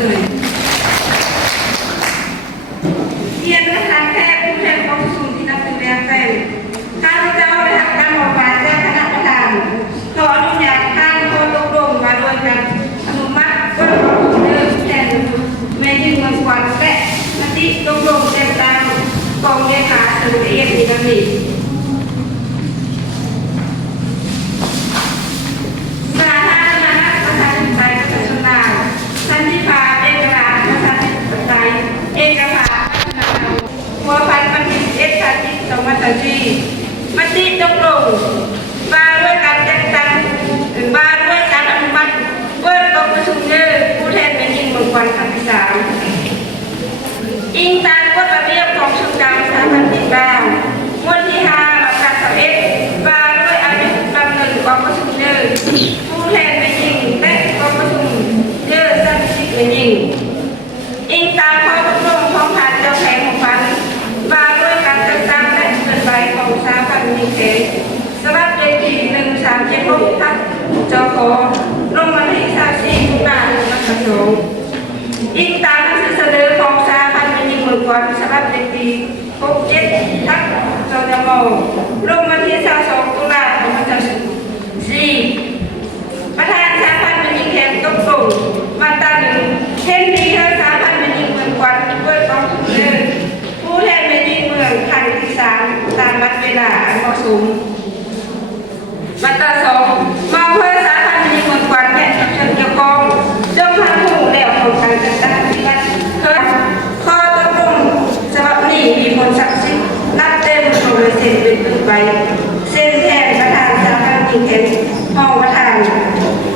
ยเรียนประธานแพทย์ผู้แทนกองทุนที่นับเป็นแรงใจข้าพเจ้าได้รับการบอกมาจากคณะประธานขออนุญาตท่านโคตกลงมาโดยกันอนุมัติกฎกองทุนเดิมแทนเมยิงเมืองควันและมติตกลงแต่งตั้งกองเลขาสืบเอียดอีกนี้สาธารณรัฐประชาธิปไตยประชาชนลาวสันติภาพเอกราชประชาธิปไตยเอกภาพหัวพันวันที่11 พฤศจิกายน 2564มติตกลงว่าด้วยการแต่งตั้งว่าด้วยการอนุมัติเปิดกองประชุมเยอะผู้แทนเป็นยิงเมืองควันครั้งที่ 3อิงตามกฎระเบียบของชุมชนสาธารณสุขหมวดที่ 5 มาตรา11ว่าด้วยอายุดำเนินกองประชุมเยอะผู้แทนเป็นยิงและกองประชุมเยอะสมาชิกเป็นยิงอิงตามข้อตกลงของผ่านเจ้าแทนของพันว่าด้วยการจัดตั้งและเปิดใบของสาพันธ์ยิงเขตสวัสดิ์เลขที่1376ทับจคลงวันที่24 ตุลาคม 2562อิงตามหนังสือเสนอของสาพันธ์ยิงเมืองควันสวัสดิ์เลขที่67ทับจจมลงวันที่22 ตุลาคม 2564ประธานสาพันธ์ยิงเขตตกลงมาตรา1เช่นนี้เธอสาพันธ์ยิงเมืองควันเปิดกองทุนเดินผู้แทนเป็นยิงเมืองครั้งที่ 3ตามวัดเวลาอันเหมาะสมมาตรา2มาเพื่อสาพันธ์ยิงเมืองควันและชนเกี่ยวข้องจงพันหูแล้วของการจัดตั้งที่วัดเพื่อข้อตกลงฉบับนี้มีผลศักดิ์สิทธิ์นับเต็มของเซ็นเป็นต้นไปเซ็นแทนประธานสาพันธ์ยิงเขตห้องประธาน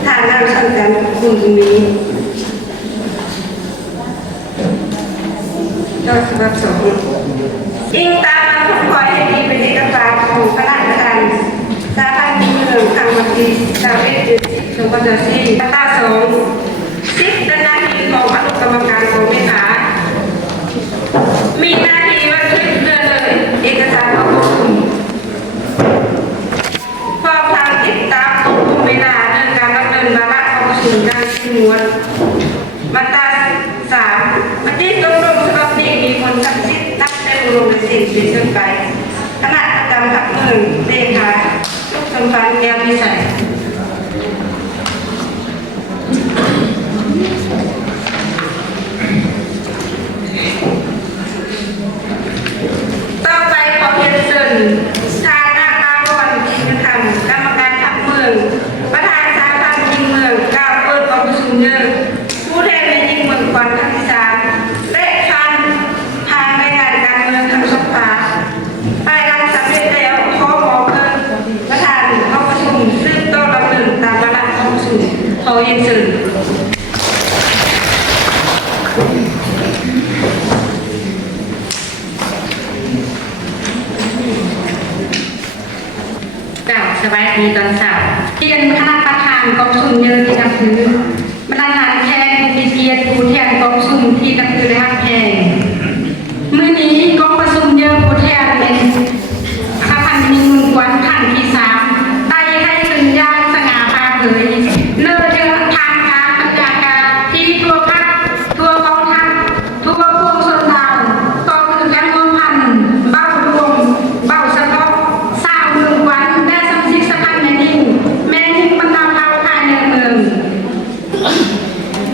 ฐานนางชันกันคุณมียอดฉบับ2อิงตามคำขอให้มีเป็นเอกสารของคณะประธานสาพันธ์ยิงเมืองทางวันที่31 เดือน 10 2024มาตรา2สิทธิหน้าที่ของอนุกรรมการของเลขามีหน้าที่บันทึกเดินเลยเอกสารของผู้คุมพร้อมทางติดตามควบคุมเวลาเรื่องการดำเนินวาระของประชุมการที่หมวดมาตรา3มติตกลงฉบับนี้มีผลศักดิ์สิทธิ์นับแต่ลงในสิ่งเป็นต้นไปคณะประจำพรรคเมืองเลขาลูกสัมพันธ์แก้วพิสัยต่อไปขอเรียนเชิญทานนาคาบอนจินธรรมกรรมการพรรคเมืองประธานสาพันธ์ยิงเมืองกล่าวเปิดกองประชุมเยอะผู้แทนในยิงเมืองควันครั้งที่ 3และทางรายงานการเมืองทางสภารายงานสำเร็จแล้วขอบอกเพิ่มประธานกองประชุมซึ่งต้องดำเนินตามวาระกองประชุมขอเรียนเชิญสบายดีตอนเช้าที่เป็นคณะประธานกองทุนเยอะที่นับถือบรรดาแทนผู้เกียรติผู้แทนกองทุนที่นับถือและฮักแพงมื้อนี้กองประชุมเยอะผู้แทนเป็นสาพันธ์ยิงเมืองควันครั้งที่ 3ได้ให้สัญญาณสง่าผ่าเผยเนื้อเรื่องทางการบรรยากาศที่ทั่วภาคทั่วกองทัพทั่วพวงชนดาวกองทุนและมวลพันเบ้ารวมเบ้าสะท้อสาวเมืองควันและสมาชิกสภาแม่ยิงบรรดาเผ่าภายในเมือง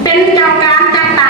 เป็นเจ้าการจัดตั้ง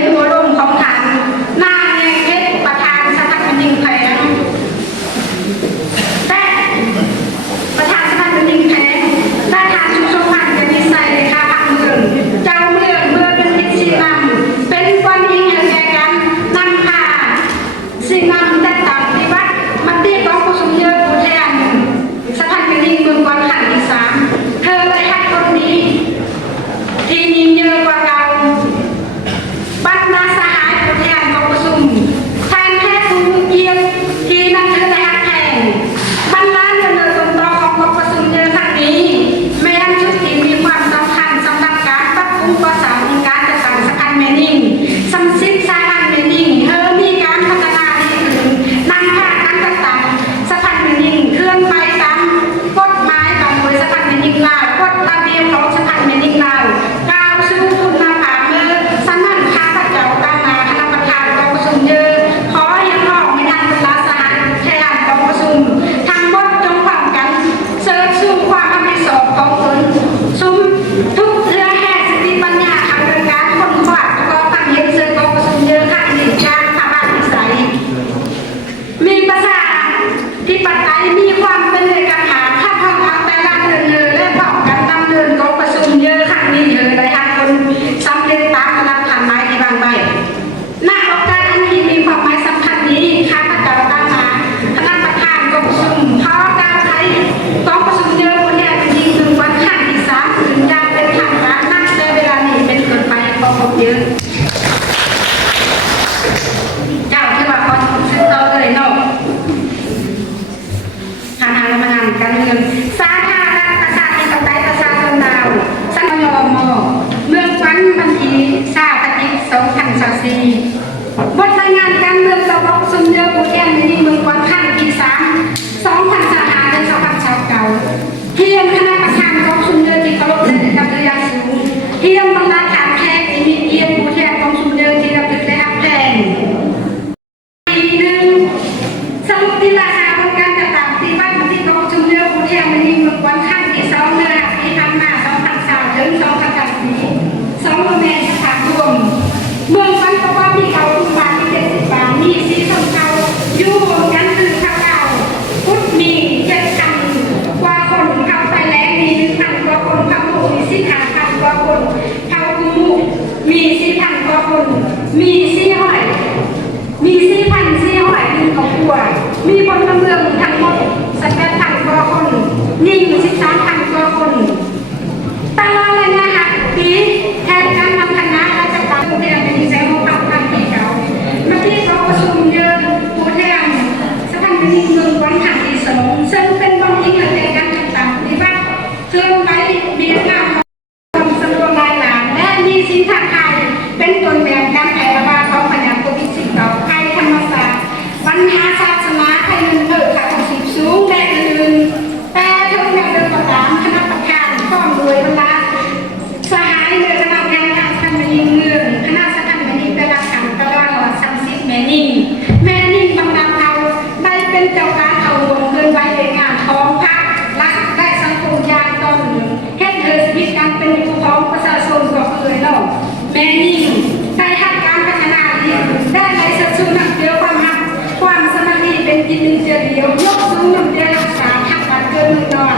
เป็นหัวลงของฐานหน้าแยงเพชรประธานสภาเป็นยิงแผงแต่ประธานสภาเป็นยิงแผงได้ทางชุมชนพันธุ์จะมีใส่ในคาพักเมืองเจ้าเมืองเป็นพิธีนำเป็นวันยิงแห่งกันนำพาสิ่งนำแต่ต่างที่วัดมันตีกองผู้สมเยอะผู้แทนสภาเป็นยิงเมืองวันขันที่3เธอเลยให้คนนี้ที่ยิงเยอะกว่าเราบัดมาสหายผู้แทนกองประชุมแทนแค่ผู้เกียรติที่นับถือในหักแห่งบรรลัยเดินตรงต่อของกองประชุมเยอะครั้งนี้แม้ชุดที่มีความสำคัญสำหรับการปรับปรุงก่อสร้างการจัดการสะพานแม่นิ่งสำซิดสะพานแม่นิ่งมีการพัฒนาดีขึ้นนำพาการจัดการสะพานแม่นิ่งเคลื่อนไปตามกฎหมายของบริษัทสะพานแม่นิ่งลาวกฎระเบียบของสะพานแม่นิ่งลาวก้าวสู่คุณภาพเมื่อสนั่นข้าพเจ้าตามมาคณะประธานกองประชุมเยอะขอให้รองในทางเวลาสหายแทนกองประชุมทางบทจงฟังกันเสริมสู่ความอภิสอบของตนซุ้มทุกเรือแห่สติปัญญาทางการคนขวาดก็ตั้งเห็นเสือกองประชุมเยอะข้างหนึ่งการทำงานวิสัยมีภาษาที่ปัจจัยมีความเป็นเอกหาข้าพเจ้าแต่ละเดือนเยอะและบอกกันดำเนินกองประชุมเยอะข้างนี้เยอะได้ทางคนสำเร็จตามระดับฐานไม้ที่บางใบณโอกาสอันที่มีความหมายสำคัญนี้ข้าพเจ้าตามมาคณะประธานกองประชุมขอการใช้กองประชุมเยอะผู้แทนเป็นยิงถึงวันขั้นที่3ถึงยามเป็นทางการนักแต่เวลานี้เป็นเกินไปกองเยอะเจ้าที่ว่าคนซึ่งเราเลยเนาะทางละมานการเมืองสาธารณรัฐประชาธิปไตยประชาชนลาวสัญญมเมืองวันที่20 พฤศจิกายน 2024บทรายงานการเมืองระบบสมเด็จผู้แทนในเมืองวันขั้นที่3 2025เป็น2029เทียมคณะประธานกองชุมเดินที่เคารพและนับถืออย่างสูงเทียมบรรดาฐานแขกที่มีเกียรติผู้แทนกองชุมเดินที่นับถือและรับแทนปีหนึ่งสรุปที่ราคาของการจัดตั้งที่วัดที่กองชุมเดินผู้แทนในเมืองวันขั้นที่2เดือนที่ผ่านมา2003ถึง2024 2โรงเรียนสถานรวมเมืองวันประกอบที่เขาทุกบาทที่70 บาทมีสีส้มเขาอยู่รวมกันคือข้าวเก่าพุทธมี7,000 กว่าคนเข้าไปแล้วมี 1,000 กว่าคนเข้าหมู่มี4,000 กว่าคนเข้าหมู่มี 4,000 กว่าคนมี400หนึ่งครอบครัวมีพลเมืองทั้งหมด18,000 กว่าคนยิง13,000 กว่าคนตลอดระยะปีแทนการทำคณะราชการผู้แทนเป็นแสงของพรรคการที่เก่ามาที่กองประชุมเยอะผู้แทนสถานเป็นเมืองวันขันที่2ซึ่งเป็นวันที่เกิดในการต่างๆที่วัดเคลื่อนไปเบียดหน้าของสำรวจรายหลานและมีสินค้าไทยเป็นต้นแบบการแพร่ระบาดของพยาธิโควิด-19ภัยธรรมศาสตร์ปัญหาศาสนาภัยเงินเฟ้อค่าของชีพสูงและอื่นๆแต่ทั้งแนวเดินประกามคณะประธานพร้อมด้วยบรรดาสหายเรือคณะงานการสถานบันเทิงเมืองคณะสถานบันเทิงเป็นหลักฐานตลอด30 แม่นิ่งบางนำเอาได้เป็นเจ้าการเอาลงเกินไว้ในงานของพรรครัฐได้สังคมยานตอนเฮ็ดเธอชีวิตการเป็นอยู่ของประชาชนก็เคยเนาะแม่นิ่งได้ทำการพัฒนาดีได้ในสัดส่วนเดียวความสมาธิเป็นกินหนึ่งเดียวยกสูงหนึ่งเดียวรักษาทักษะเกินหนึ่งนอน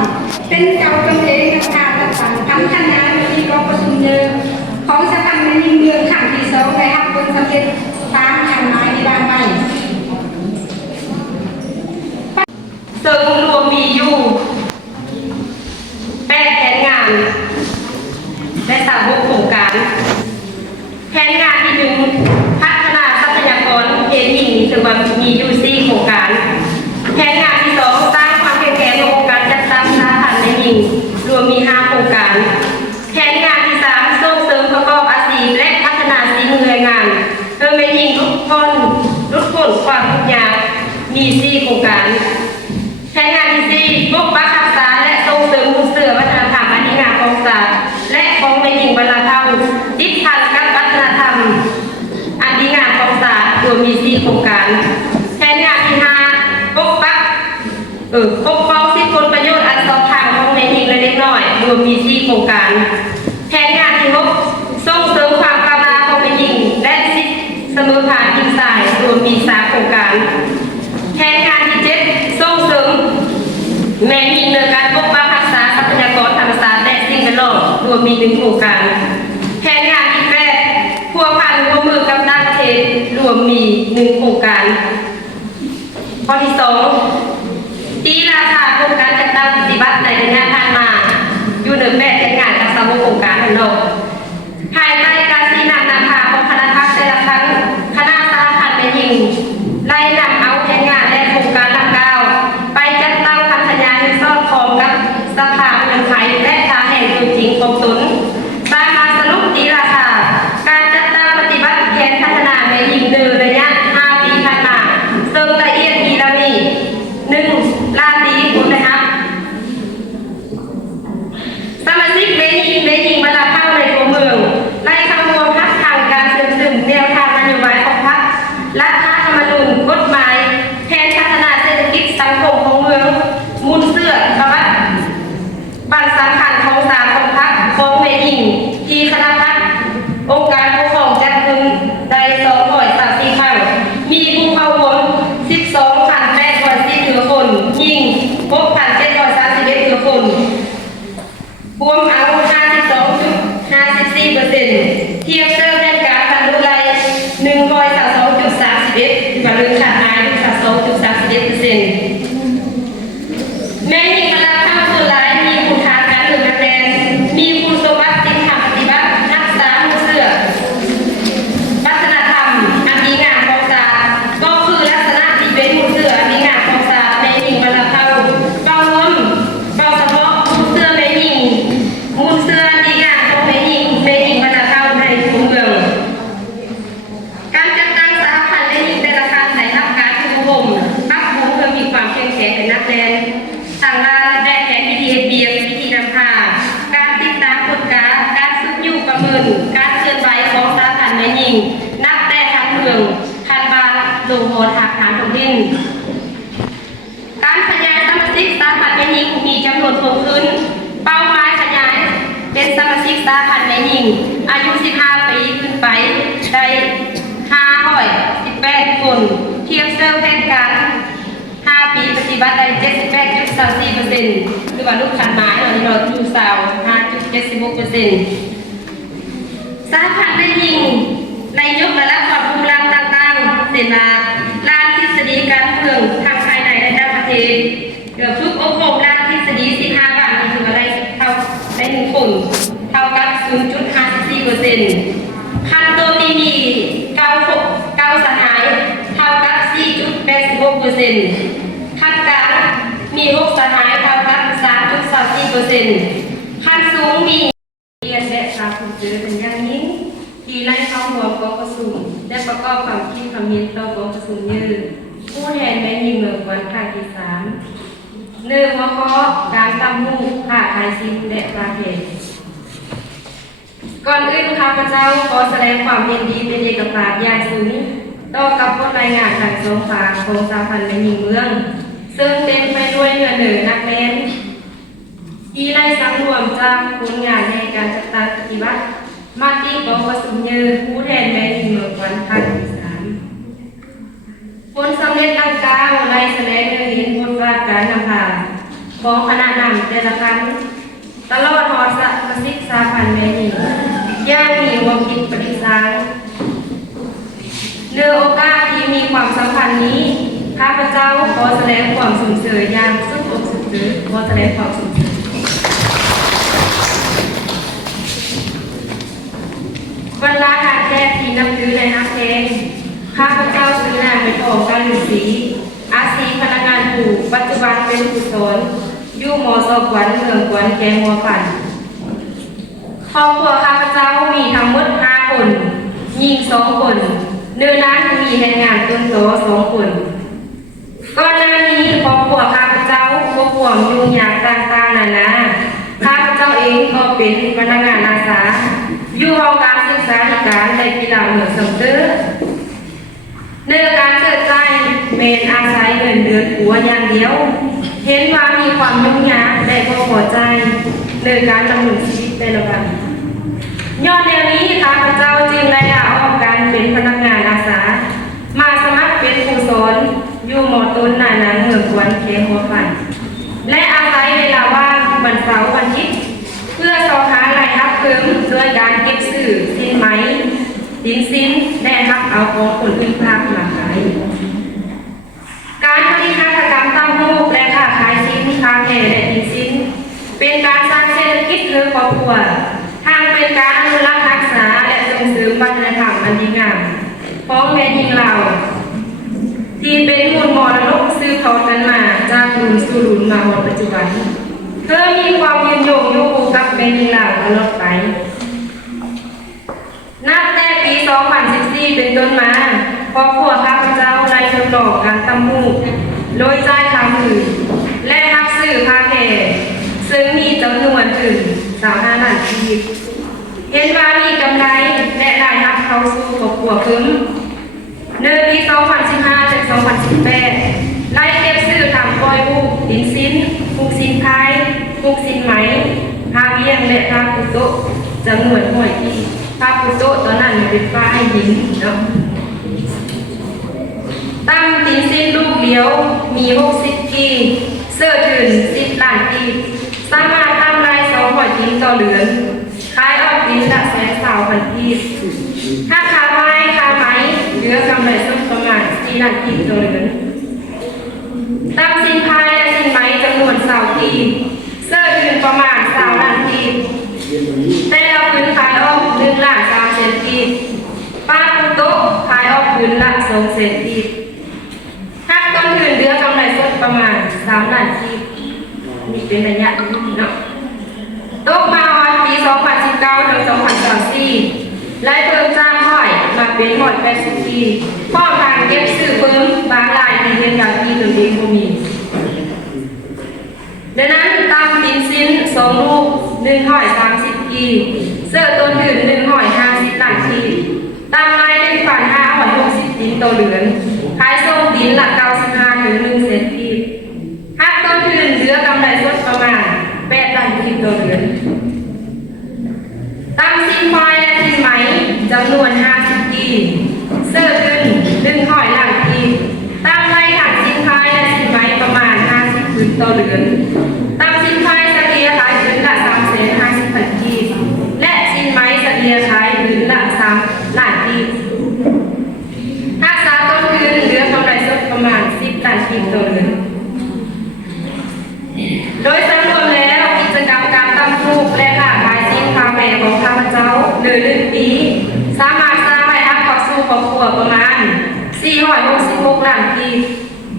เป็นเจ้าตนเองในการรักษาพัฒนาที่กองประชุมเยอะของสถานบันเทิงเมืองขังที่2ได้รับผลสำเร็จตามแผนหมายที่วางไว้ซึ่งรวมมีอยู่8 แผนงานและ36 โครงการแผนงานที่1พัฒนาทรัพยากรเพศหญิงซึ่งมีอยู่4 โครงการแผนงานที่2สร้างความเข้มแข็งในองค์การจัดตั้งสถาบันในหญิงรวมมี5 โครงการแผนงานที่3ส่งเสริมประกอบอาชีพและพัฒนาฝีมือแรงงานเพื่อให้หญิงทุกคนลดผลความทุกข์ยากมี4 โครงการแผนงานที่4ปกปักรักษาและส่งเสริมมุ่งเสือวัฒนธรรมอันดีงามของศาสตร์และของในหญิงบรรณธรรมติดพันกับวัฒนธรรมอันดีงามของศาสตร์รวมมี4 โครงการแผนงานที่5ปกป้องสิทธิผลประโยชน์อันสอบทางของในหญิงและเด็กน้อยรวมมี4 โครงการแผนงานที่6ส่งเสริมความก้าวหน้าของในหญิงและสิ 1โครงการข้อที่2ตีราคาโครงการจัดตั้งปฏิบัติในระยะผ่านมาอยู่เหนือแบบแข่งงานกับสาวโครงการทั้งโลกภายใต้การชี้นำนำพาของคณะทัพแต่ละครั้งคณะสาขาเป็นยิงไล่นำเอาแข่งงานและโครงการดังกล่าวไปจัดตั้งพันธญาที่สอดคล้องกับสภาพเมืองไทยและค่าแห่งตัวจริงของตนสามารถสรุปตีราคาการจัดตั้งปฏิบัติแผนพัฒนาในยิงเดินระยะ5 ปีผ่านมาซึ่งละเอียดมีดังนี้1ล้านตีคุณนะครับสมาชิกเมยิงบรรดาเข้าในตัวเมืองไล่คำนวณทักทางการซึมแนวทางนโยบายของพรรครัฐธรรมนูญกฎหมายแผนพัฒนาเศรษฐกิจสังคมของเมืองมูลเสื้อประวัติบัตรสำคัญของสามของพรรคของเมยิงที่คณะพรรคองค์การปกครองจัดขึ้นได้234 ครั้งมีผู้เข้าร่วม 12,810 คนยิง 6,731 คนรวมเอา 52.54% เทียบเท่ากับการพันธุไล 132.31 บรรลุขาดหาย 2.31%แม้ยิงมาแล้วทั้งตัวร้ายมีคุณค่าการถึงนักเรียนมีคุณสมบัติสิ่งทำปฏิบัติรักษามือเสือวัฒนธรรมอันดีงามของศาสตร์ก็คือลักษณะที่เป็นมือเสืออันดีงามของศาสตร์แม้ยิงมาแล้วเข้าเป้ารวมเป้าเฉพาะมือเสือแม้ยิงมือเสืออันดีงามของแม้ยิงมาแล้วเข้าในกรุงเมืองการจัดตั้งสหพันธ์แม้ยิงแต่ละครั้งในรับการชุมนุมปรับปรุงเพื่อมีความเข้มแข็งในนักเรียนทางด้านแบบแผนวิธีเบียงวิธีนำพาการติดตามกฎการฝึกอยู่ประเมินการเคลื่อนไหวของสาขาแม่ยิงนับแต่ทางเมืองคันบานโลโหทางฐานท้องถิ่นการขยายสมาชิกสาขาแม่ยิงมีจำนวนเพิ่มขึ้นเป้าหมายขยายเป็นสมาชิกสาขาแม่ยิงอายุ 15 ปีขึ้นไปได้518 คนเทียบเท่าแผนการ5 ปีปฏิบัติได้ 78.24% คือว่าลูกขันไม้เราอยู่สาว 5.76% สาขาได้ยิงในยกระดับความภูมิรังต่างๆเสนาลานทฤษฎีการเมืองทางภายในและต่างประเทศเกือบทุกองค์กรลานทฤษฎี 15 บาทมีถึงอะไรเท่าได้1 คนเท่ากับ 0.54% คันโตมี9 สหายเท่ากับ 4.86%ขั้นกลางมี 6 สหายเท่ากับ 3.24% ขั้นสูงมีเรียนและการฝึกเจอเป็นอย่างยิ่งที่ไล่เข้าหัวกองประชุมและประกอบความคิดความเห็นต่อกองประชุมยืนผู้แทนแม่ยิงเมืองวันภาคที่3 1. มค.การตั้งหูค่าขายซิมและประเภทก่อนอื่นข้าพเจ้าขอแสดงความยินดีเป็นเอกภาพอย่างสูงต่อกับบทรายงานทางสองฝ่ายของสาพันธ์แม่ยิงเมืองซึ่งเต็มไปด้วยเนื้อหนึ่งนักเรียนที่ได้สังรวมจากผลงานในการจัดตั้งปฏิบัติมาติกองประชุมยืนผู้แทนแม่ยิงเมืองวันภาคที่3ผลสำเร็จดังกล่าวได้แสดงให้เห็นผลว่าการนำพาของคณะนำแต่ละครั้งตลอดหอสมาชิกสาพันธ์แม่ยิงย่างมีความคิดปฏิสังเนื้อโอกาสที่มีความสัมพันธ์นี้ข้าพเจ้าขอแสดงความสนเสยอย่างสุดอกสุดใจขอแสดงความสนเสยบรรดาทางแพทย์ที่นับถือในฮักเพลงข้าพเจ้าซื้อนามเป็นทองการฤาษีอาชีพพนักงานครูปัจจุบันเป็นครูสอนอยู่ม.ส.กวนเมืองกวนแกงหัวฝันครอบครัวข้าพเจ้ามีทั้งหมด5 คนหญิง2 คนเนื้อนั้นมีแรงงานต้นโต2 คนก่อนหน้านี้ครอบครัวข้าพเจ้าพวกห่วงยุ่งยากต่างๆนานาข้าพเจ้าเองก็เป็นพนักงานอาสาอยู่ห้องการศึกษาธิการในกีฬาเมืองสมเด็จเนื้อการเกิดใจเมนอาศัยเงินเดือนหัวอย่างเดียวเห็นว่ามีความยุ่งยากแต่ก็พอใจเนื้อการดำเนินชีวิตในระดับยอดแนวนี้ข้าพเจ้าจึงได้ลาออกการเป็นพนักงานอาสามาสมัครเป็นครูสอนอยู่หมอต้นนานังเมืองกวนแขงหัวฝันและอาศัยเวลาว่างวันเสาร์วันอาทิตย์เพื่อสอหารายรับเพิ่มด้วยการเก็บสื่อสินไหม สินสินและรับเอาของคนอื่นภาคมาขายการผลิตหัตถกรรมตั้งรูปและค้าขายสินค้าแผ่และดินสินเป็นการสร้างเศรษฐกิจหรือครอบครัวทางเป็นการอนุรักษ์รักษาและส่งเสริมวัฒนธรรมอันดีงามของแม่หญิงเราที่เป็นมูลมรดกสืบทอดกันมาจากรุ่นสู่รุ่นมาวันปัจจุบันเธอมีความยืนยงอยู่คู่กับแม่หญิงเราตลอดไปนับแต่ปี 2014 เป็นต้นมาครอบครัวข้าพเจ้าได้ทดลองการตำมูกโดยจ่ายค่ามือและรับซื้อผ้าแพรซึ่งมีจำนวนถึง25 ล้านชีพเห็นว่ามีกำไรและรายรับเข้าสู่ครอบครัวเพิ่มในปี 2015 ถึง 2018 ไล่เก็บซื้อทำปล่อยผูกดินสินผูกสินพายผูกสินไหมผ้าเบี้ยงและผ้าปุโตะจำนวนหน่วยที่ผ้าปุโตะตอนนั้นเป็นผ้าให้หินเนาะตั้งดินสินลูกเลี้ยวมี60 กีเสื้อถืน10 ล้านกีสามารถตั้งได้200 กีต่อเดือนขายออกดินละ120,000 กีถ้าขาไม้เหลือกำไรสุดประมาณ4 ล้านกีต่อเดือนตั้งสินพายและสินไหมจำนวน20 กีเสื้อถืนประมาณ20 ล้านกีแต่เราพื้นขายออก1 ล้าน3 แสนกีป้าปุโตะขายออกพื้นละ2 แสนกีถ้าต้นทุนเหลือกำไรสุดประมาณ3 ล้านกีนี่เป็นระยะนี้เนาะตกมาวันปี 2019 ถึง 2024ไล่เพิ่มจ้างห้อยมาเป็น180 ปีพร้อมทางเก็บซื้อเพิ่มบางรายที่เป็นการที่ตนเองบ่มีดังนั้นตามดินสิน2 ลูก130 ปีเสื้อต้นทุน150 ล้านกีตามราย1,560 ดินต่อเดือนขายส่งดินละ95 ถึง 1 แสนกีหักต้นทุนเหลือกำไรสดประมาณ8 ล้านกีต่อเดือนตามสินพายและสินไหมจำนวน50 กีเสื้อทุน100 ล้านกีตามรายถังสินพายและสินไหมประมาณ50 ผืนต่อเดือนตามสินพายเฉลี่ยขายผืนละ350,000 กีและสินไหมเฉลี่ยขายผืนละ3 ล้านกีรักษาต้นทุนเหลือกำไรสดประมาณ10 ล้านกีต่อเดือนโดยสรุปแล้วกิจกรรมการตั้งรูปและค้าขายสินค้าแม่ของข้าพเจ้าโดย1 ปีสามารถสร้างรายได้เข้าสู่ครอบครัวประมาณ466 ล้านกี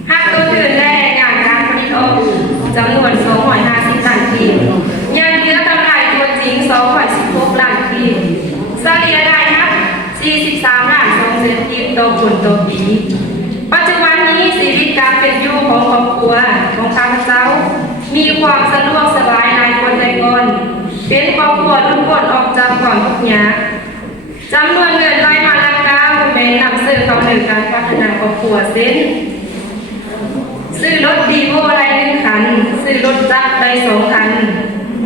หักต้นทุนและงานการผลิตออกจำนวน250 ล้านกียังเหลือกำไรตัวจริง216 ล้านกีเฉลี่ยได้ครับ43 ล้าน2 แสนกีต่อคนต่อปีปัจจุบันนี้ชีวิตการเป็นอยู่ของครอบครัวของข้าพเจ้ามีความสะดวกสบายในคนแต่ก่อนเป็นครอบครัวทุกคนออกจากความทุกข์ยากจำนวนเงินรายมาลังกาแม่นำซื้อเข้าถึงการพัฒนาครอบครัวเส้นซื้อรถดีโวไร1 คันซื้อรถจักรได้2 คัน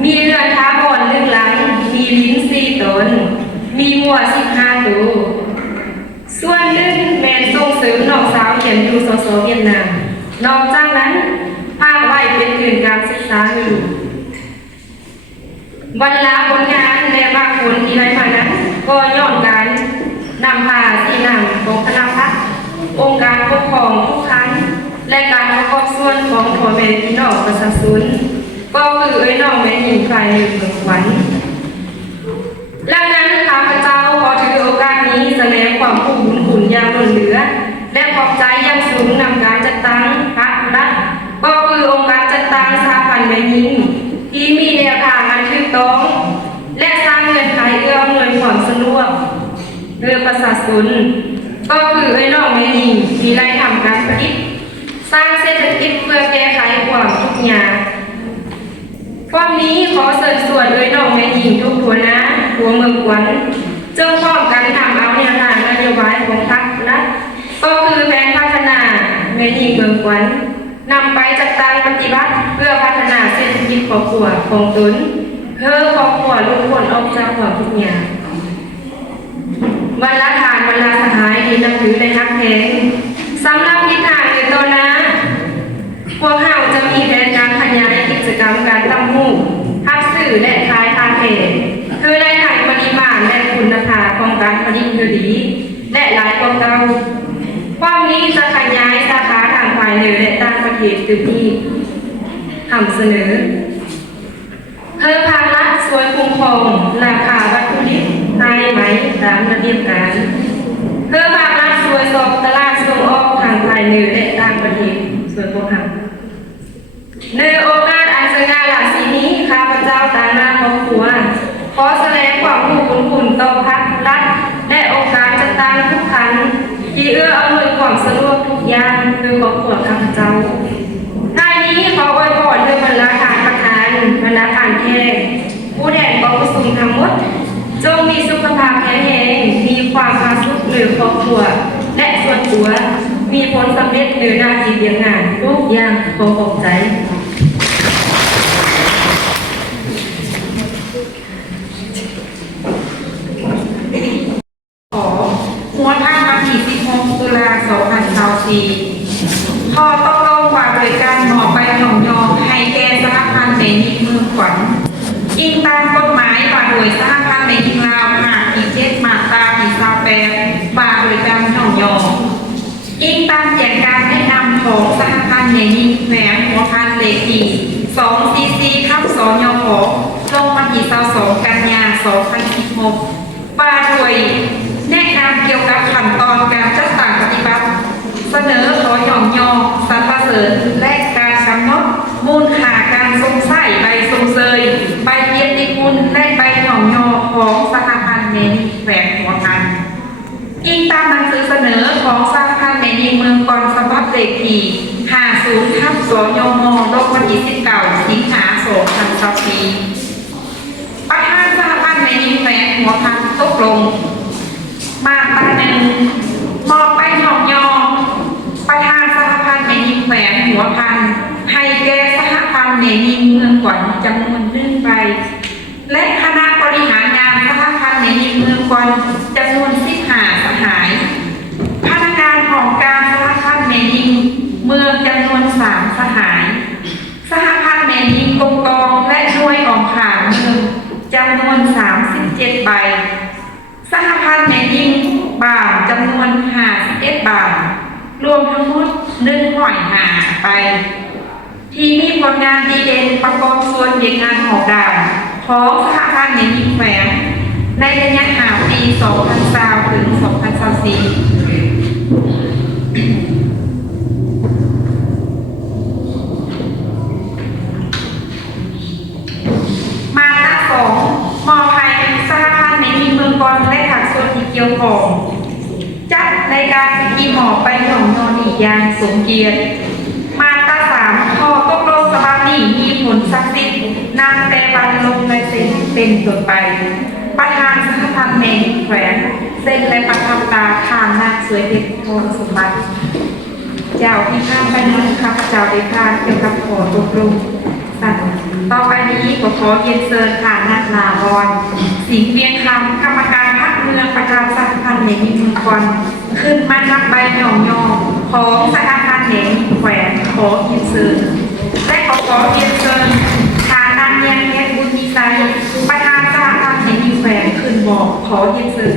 มีเรือนท้าบอน1 หลังมีลิ้น4 ตนมีวัว15 ตัวส่วนหนึ่งแม่ส่งเสริมน้องสาวเรียนอยู่สสเวียดนามนอกจากนั้นภาคไว้เป็นทุนการศึกษาอยู่วันลาผลงานและบางคนที่ได้มานั้นก็ย้อนการนำพาสีนำของคณะพรรคองค์การปกครองทุกครั้งและการประกอบส่วนของพ่อแม่พี่น้องประชาชนก็คือน้องแม่หญิงฝ่ายหนึ่งเมืองขวัญดังนั้นข้าพเจ้าขอถือโอกาสนี้แสดงความผู้บุญคุณอย่างล้นเหลือและขอบใจอย่างสูงนำการจัดตั้งพรรครัฐก็คือองค์การจัดตั้งสหพันธ์แม่หญิงที่มีแนวทางอันถูกต้องและสร้างเงื่อนไขเอื้ออำนวยความสะดวกเพื่อประชาชนก็คือน้องแม่หญิงมีรายทำการผลิตสร้างเศรษฐกิจเพื่อแก้ไขความทุกข์ยากความนี้ขอเชิญชวนน้องแม่หญิงทุกหัวหน้าหัวเมืองขวัญจงพร้อมกันทำเอาแนวทางนโยบายของพรรครัฐก็คือแผนพัฒนาแม่หญิงเมืองขวัญนำไปจัดตั้งปฏิบัติเพื่อพัฒนาเศรษฐกิจครอบครัวของตนเพื่อครอบครัวทุกคนออกจากความทุกข์ยากวันละทานวันละสหายดีนับถือในฮักแท้สำหรับทิศทางในตัวนะพวกเราจะมีแผนการขยายกิจกรรมการตั้งหูทับสื่อและขายทางเพจคือได้ถ่ายปริมาณและคุณภาพของการผลิตคือดี และหลายกว่าเก่าความนี้จะขยายสาขาทางภายในและต่างประเทศคืที่ทำเสนอเพิ่มภาระสวยคุ้มครองราคาวัตถุดิบไทยไหมตามระเบียบการเพิ่มภาระสวยสอบตลาดส่งออกทางภายในและต่างประเทศสวยพวกเราในโอกาสอันสง่าราศีนี้ข้าพเจ้าต่างหน้าครอบครัวขอแสดงความรู้คุณต่อภาครัฐและองค์การจัดตั้งทุกครั้งที่เอื้ออำนวยความสะดวกทุกอย่างคือครอบครัวข้าพเจ้าท้ายนี้ขออวยพรด้วยบรรดาการประธานบรรดาการแขกผู้แทนกองประชุมทั้งหมดจงมีสุขภาพแข็งแรงมีความผาสุกหรือครอบครัวและส่วนตัวมีผลสำเร็จหรือหน้าที่เรียนงานทุกอย่างขอขอบใจหัวท่าวันที่16 ตุลา 2024พอต้องลงว่าโดยการหมอบใบหนองยอให้แก่สหพันธ์ในนิเมืองขวัญอิงตามกฎหมายว่าโดยสหพันธ์ในนิลาวหากที่7มาตราที่28ว่าโดยการหนองยออิงตามแผนการแนะนำของสหพันธ์ในนิแหวนหัวพันเลขที่244/สยพลงวันที่22 กันยายน 2016ว่าโดยแนะนำเกี่ยวกับขั้นตอนการจัดตั้งปฏิบัติเสนอขอหย่อมยอสรรเสริญและการกำหนดมูลค่าการสงสัยใบสงเสยใบเกียรติคุณและใบหย่อมยอของสหพันธ์เมนีแขวงหัวพันอิงตามหนังสือเสนอของสหพันธ์เมนีเมืองกรฉบับเลขที่50/สยมลงวันที่19 สิงหาคม 2024ประธานสหพันธ์เมนีแขวงหัวพันตกลงมาตรา1มอบใบหย่อมยอประธานสหพันธ์เมนีแขวงหัวพันให้แก่สหพันธ์เมนีเมืองขวัญจำนวน1ใบและคณะบริหารงานสหพันธ์เมนีเมืองขวัญจำนวน15สหายพนักงานของการสหพันธ์เมนีเมืองจำนวน3สหายสหพันธ์เมนีกรมกองและหน่วยออกข่าวเมืองจำนวน37ใบสหพันธ์เมนีบาทจำนวน51บาทรวมทั้งหมด105ใบที่มีผลงานดีเด่นประกอบส่วนเรียนงานของด่านของสหพันธ์เมนีแขวงในระยะห่างปี 2020 ถึง 2024มาตรา2มอบให้สหพันธ์เมนีเมืองกรและขักส่วนที่เกี่ยวข้องจัดในการพิธีหมอบไปหนองนอนอีกอย่างสมเกียรติมาตรา3ข้อตกลงฉบับนี้มีผลศักดิ์สิทธิ์นำแต่วันลงลายเซ็นเป็นต้นไปประธานสหพันธ์เมนีแขวงเซ็นและประทับตาทางนางสวยเพชรทองสมบัติเจ้าที่ข้ามไปนั้นข้าพเจ้าได้พานเกี่ยวกับขอตกลงต่อไปนี้ก็ขอเรียนเชิญผ่านนักลาบอลสิงห์เวียงคำกรรมการพรรคเมืองประธานสหพันธ์เมนีเมืองกรขึ้นมานับใบหย่อมยอของสหพันธ์เมนีแขวงขอเรียนเชิญและขอเรียนเชิญทางนางเมียงเพชรบุญมีใจประธานสหพันธ์เมนีแขวงขึ้นบอกขอเรียนเชิญ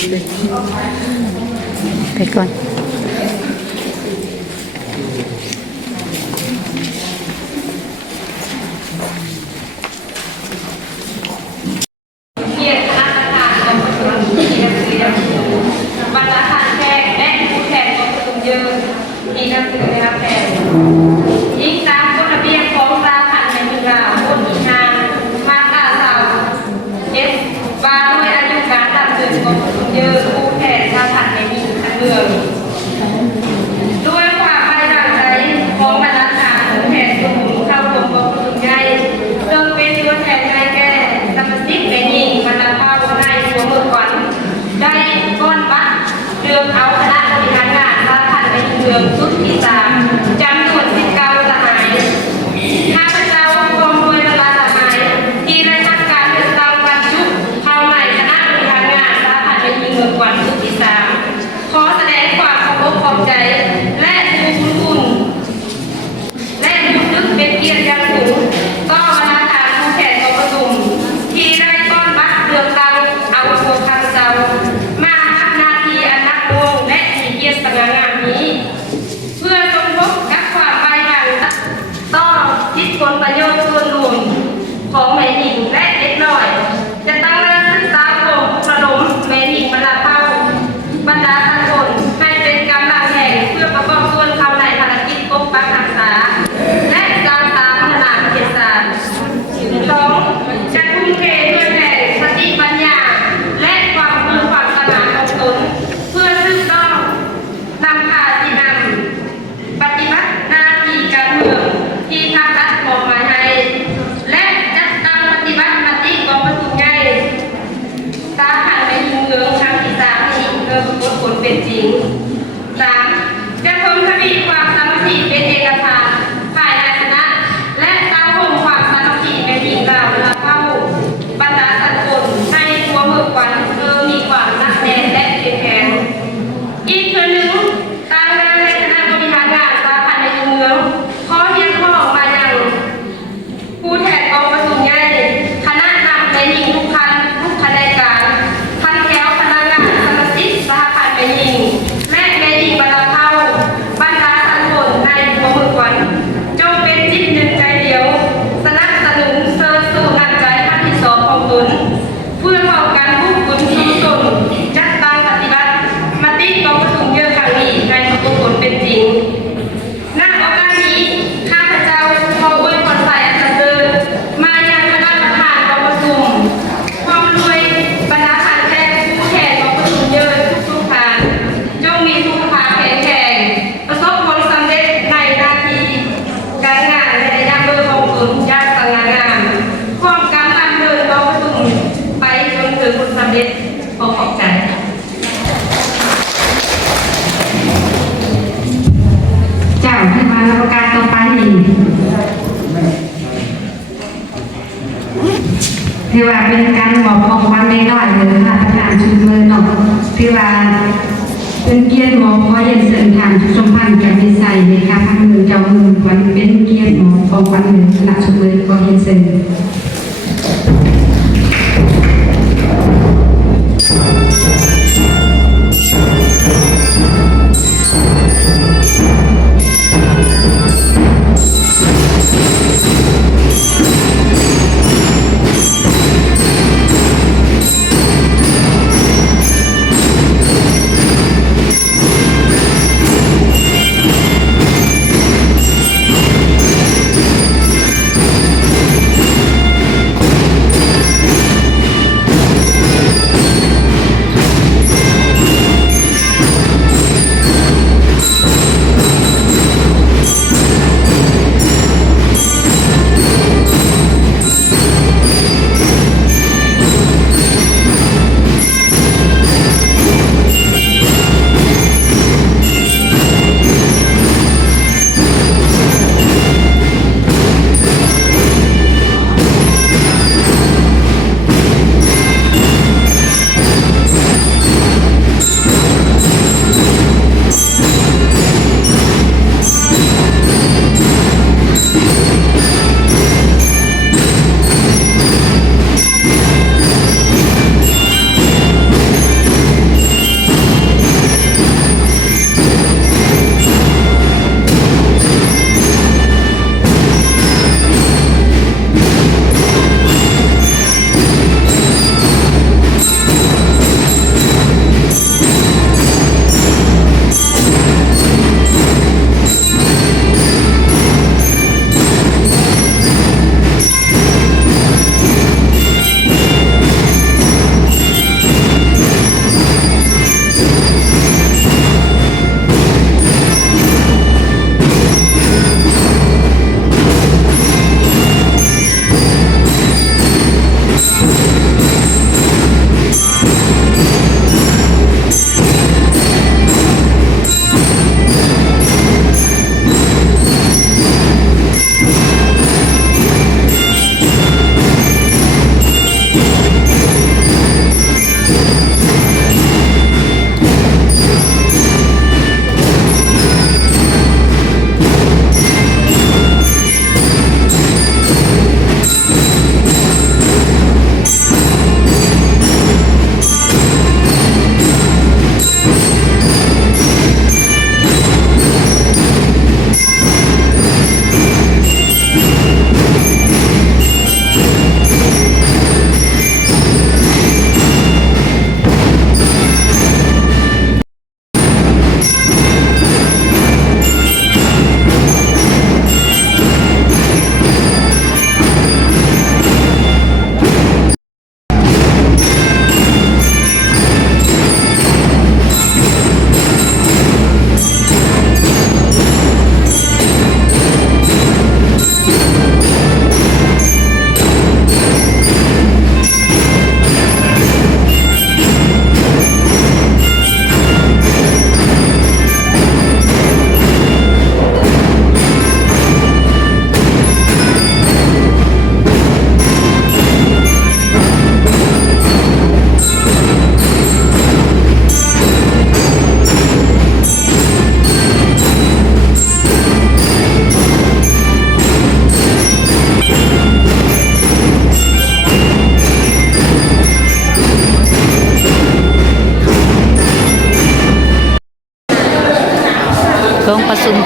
ไปก่อน เกียรติคณะประธานกองประชุมที่นักเรียนบรรดาท่านแขกและผู้แทนกองประชุมยืนที่นักเรียนได้รับแทนยิ่งตามกฎระเบียบของสาขาในเมืองลาวบทที่5มาตรา3 S ว่าด้วยอายุการดำเนินกองประชุมยืนผู้แทนสาขาในเมืองด้วยความไม่ตั้งใจของบรรดาท่านผู้แทนกองประชุมเข้าร่วมกองประชุมใหญ่ซึ่งเป็นตัวแทนได้แก่สมาชิกในนี้บรรดาภาวนายหัวมือก่อนได้ก้อนบัตรเลือกเอาคณะบริหารงานสาขาในเมืองชุดที่3จำนวน19สหายข้าพเจ้าพร้อมด้วยบรรดาสหายที่ได้ทำการเลือกตั้งบรรจุเข้าในคณะบริหารงานสาขาในเมืองก่อนชุดที่3ขอแสดงความเคารพขอบใจและคุณและรู้สึกเป็นเกียรติอย่างสูงต่อบรรดาท่านผู้แทนกองประชุมที่ได้ต้อนรับเลือกตั้งเอาตัวข้าพเจ้ามาทำหน้าที่อันนักวงและมีเกียรติสง่างามนี้เพื่อสมทบกับความไปหลังต่อทิศผลประโยชน์ส่วนรวมของแม่หญิงและเด็กน้อยจะตั้งแนวศึกษาโครงประดมแม่หญิงบรรดาเผ่าบรรดาท่านคนให้เป็นกำลังแห่งเพื่อประกอบส่วนเข้าในภารกิจปกปักรักษาและการตามพัฒนาประเทศชาติ 2. จะทุ่มเทด้วยแรงสติปัญญาและความรู้ความสามารถของตนเพื่อสืบต่อนำพาที่นำปฏิบัติหน้าที่การเมืองที่ทางรัฐมอบหมายให้และจัดตั้งปฏิบัติมติกองประชุมใหญ่สาขาในเมืองครั้งที่3นี้เพื่อปรากฏผลเป็นจริง 3. จะทำทวีความสามัคคีเป็นเอกภาพภายในคณะและตั้งคงความสามัคคีในทีมเราและเข้าบรรดาสังคมให้ตัวมือขวัญมีความหนักแน่นและเข้มแข็งอีกส่วนหนึ่งตามงานในคณะบริหารงานสาขาในเมืองขอเรียนข้อมาอย่างผู้แทนกองประชุมใหญ่คณะนำในหญิงทุกคันทุกคณะการพันแถวพนักงานสมาชิกสหพันธ์เป็นหญิงและในหญิงบรรดาเผ่าบรรดาสังคมในหัวมือขวัญจงเป็นจิตหนึ่งใจเดียวสนับสนุนเสริมสู่น้ำใจพันที่2ของตนเพื่อเข้าการควบคุมชุมชนจัดตั้งปฏิบัติมติกองประชุมเยอะครั้งนี้ให้ปรากฏผลเป็นจริงณโอกาสนี้ข้าพเจ้าขออวยพรใส่อันเดินมายังคณะประธานกองประชุมพร้อมด้วยบรรดาท่านแทนผู้แทนกองประชุมเยอะทุกท่านจงมีสุขภาพแข็งแรงประสบผลสำเร็จในหน้าที่การงานและยามเบอร์ของตนอย่างสง่างามพร้อมการดำเนินกองประชุมไปจนถึงผลสำเร็จขอขอบใจ เจ้าที่มารับประกาศต่อไปนี่ที่ว่าเป็นการบอกของวันในน้อยเลยค่ะประธานชุมมือเนาะที่ว่าเป็นเกียรติหมอขอเย็นเสริมทางชุมพันธ์กับนิสัยในค่ะพันมือเจ้ามือวันเป็นเกียรติหมอของวันหนึ่งคณะชุมมือขอเย็นเสริม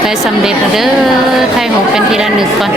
ใกล้สำเร็จแล้วเด้อใครหกเป็นทีละหนึ่งก่อน